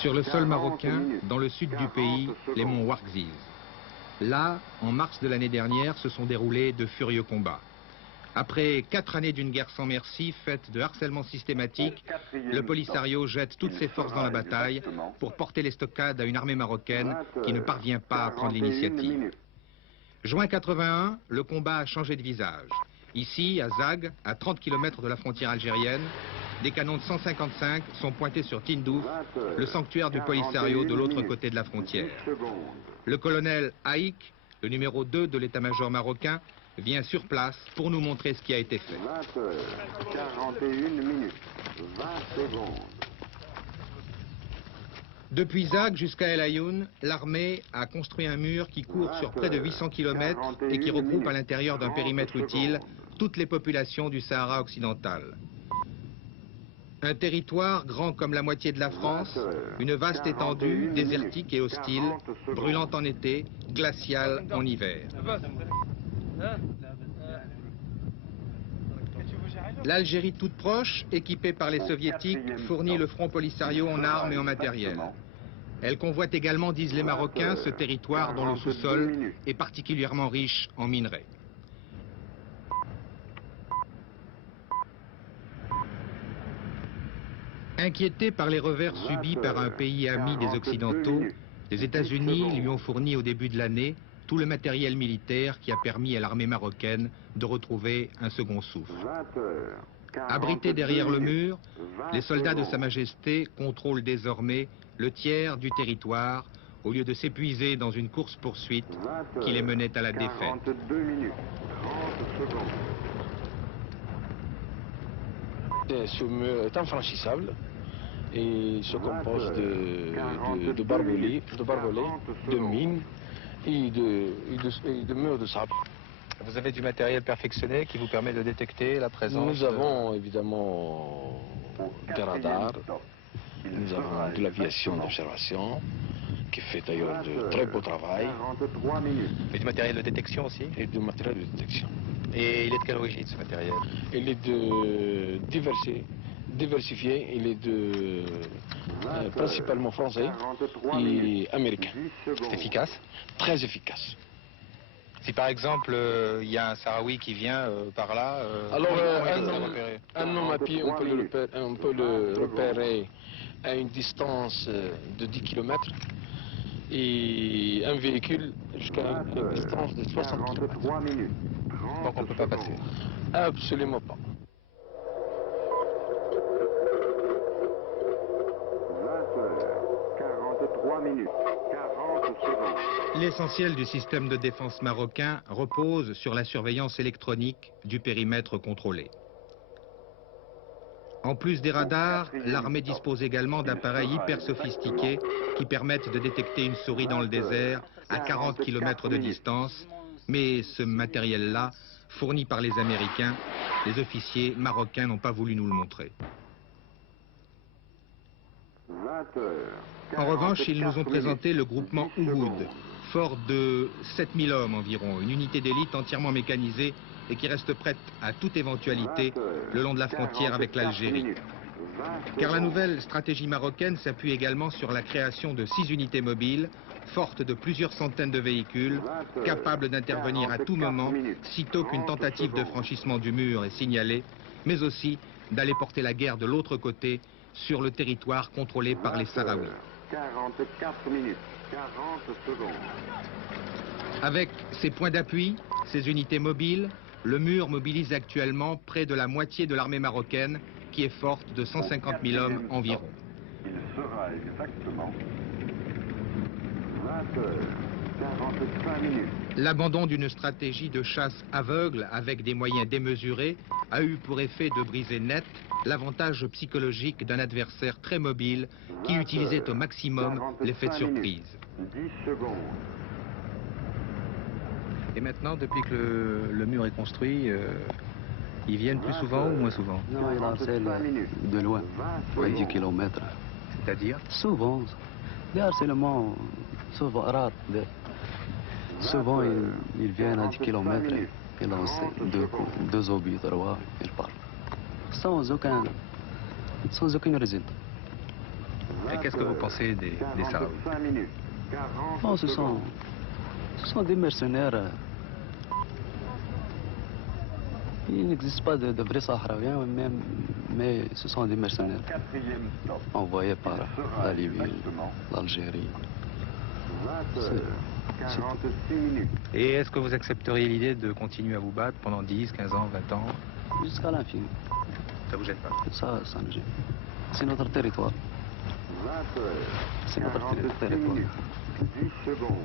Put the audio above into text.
Sur le sol marocain, dans le sud du pays, les monts Ouargziz. Là, en mars de l'année dernière, se sont déroulés de furieux combats. Après 4 années d'une guerre sans merci, faite de harcèlement systématique, le Polisario jette toutes ses forces dans la bataille pour porter l'estocade à une armée marocaine qui ne parvient pas à prendre l'initiative. Juin 81, le combat a changé de visage. Ici, à Zag, à 30 km de la frontière algérienne, des canons de 155 sont pointés sur Tindouf, le sanctuaire du Polisario de l'autre côté de la frontière. Le colonel Haïk, le numéro 2 de l'état-major marocain, vient sur place pour nous montrer ce qui a été fait. 20 heures, 41 minutes, 20 secondes. Depuis Zag jusqu'à El Ayoun, l'armée a construit un mur qui court sur près de 800 km et qui regroupe à l'intérieur d'un périmètre utile toutes les populations du Sahara occidental. Un territoire grand comme la moitié de la France, une vaste étendue, désertique et hostile, brûlante en été, glaciale en hiver. L'Algérie toute proche, équipée par les soviétiques, fournit le front Polisario en armes et en matériel. Elle convoite également, disent les Marocains, ce territoire dont le sous-sol est particulièrement riche en minerais. Inquiété par les revers subis par un pays ami des Occidentaux, les États-Unis lui ont fourni au début de l'année tout le matériel militaire qui a permis à l'armée marocaine de retrouver un second souffle. Abrités derrière le mur, les soldats de Sa Majesté contrôlent désormais le tiers du territoire au lieu de s'épuiser dans une course-poursuite qui les menait à la défaite. 42 minutes, 30 secondes. Ce mur est infranchissable et se compose de barbelés, de mines et de murs de sable. Vous avez du matériel perfectionné qui vous permet de détecter la présence... Nous avons évidemment des radars, nous avons de l'aviation d'observation qui fait d'ailleurs de très beau travail. 43 minutes. Et du matériel de détection aussi? Et du matériel de détection. Et il est de quelle origine ce matériel? Il est de diversifié, il est de principalement français et américain. C'est efficace? Très efficace. Si par exemple il y a un Sahraoui qui vient par là, alors un homme à pied, on peut le repérer à une distance de 10 km et un véhicule jusqu'à une distance de 60 km. 43 minutes. Donc on ne peut pas passer? Absolument pas. 20 heures, 43 minutes, 40 secondes. L'essentiel du système de défense marocain repose sur la surveillance électronique du périmètre contrôlé. En plus des radars, l'armée dispose également d'appareils hyper sophistiqués qui permettent de détecter une souris dans le désert à 40 km de distance. Mais ce matériel-là, fourni par les Américains, les officiers marocains n'ont pas voulu nous le montrer. 20 heures, En revanche, ils nous ont présenté le groupement Ouhoud, fort de 7000 hommes environ, une unité d'élite entièrement mécanisée et qui reste prête à toute éventualité le long de la frontière avec l'Algérie. Car la nouvelle stratégie marocaine s'appuie également sur la création de 6 unités mobiles, fortes de plusieurs centaines de véhicules, capables d'intervenir à tout moment, sitôt qu'une tentative de franchissement du mur est signalée, mais aussi d'aller porter la guerre de l'autre côté, sur le territoire contrôlé par les Sahraouis. 44 minutes, 40 secondes. Avec ces points d'appui, ces unités mobiles, le mur mobilise actuellement près de la moitié de l'armée marocaine, qui est forte de 150 000 hommes environ. Il sera exactement 20 heures, 45 minutes. L'abandon d'une stratégie de chasse aveugle avec des moyens démesurés a eu pour effet de briser net l'avantage psychologique d'un adversaire très mobile qui utilisait au maximum l'effet de surprise. 10 secondes. Et maintenant, depuis que le mur est construit, ils viennent plus souvent ou moins souvent? Non, il harcèle de loin, à 10 km. C'est-à-dire? Souvent, des harcèlements, souvent rares. Souvent, ils viennent à 10 km et lancent deux obus, 3, ils partent. Sans aucun résultat. Et qu'est-ce que vous pensez des Sahraouis? 5 minutes. 40 Bon, ce sont des mercenaires. Il n'existe pas de vrais Sahraouiens, mais ce sont des mercenaires envoyés par la Libye, l'Algérie. 20 heures. 46 minutes. Et est-ce que vous accepteriez l'idée de continuer à vous battre pendant 10, 15 ans, 20 ans? Jusqu'à l'infini. Ça vous gêne pas? Ça nous gêne. C'est notre territoire. 20 heures. C'est notre 46 territoire. minutes. 10 secondes.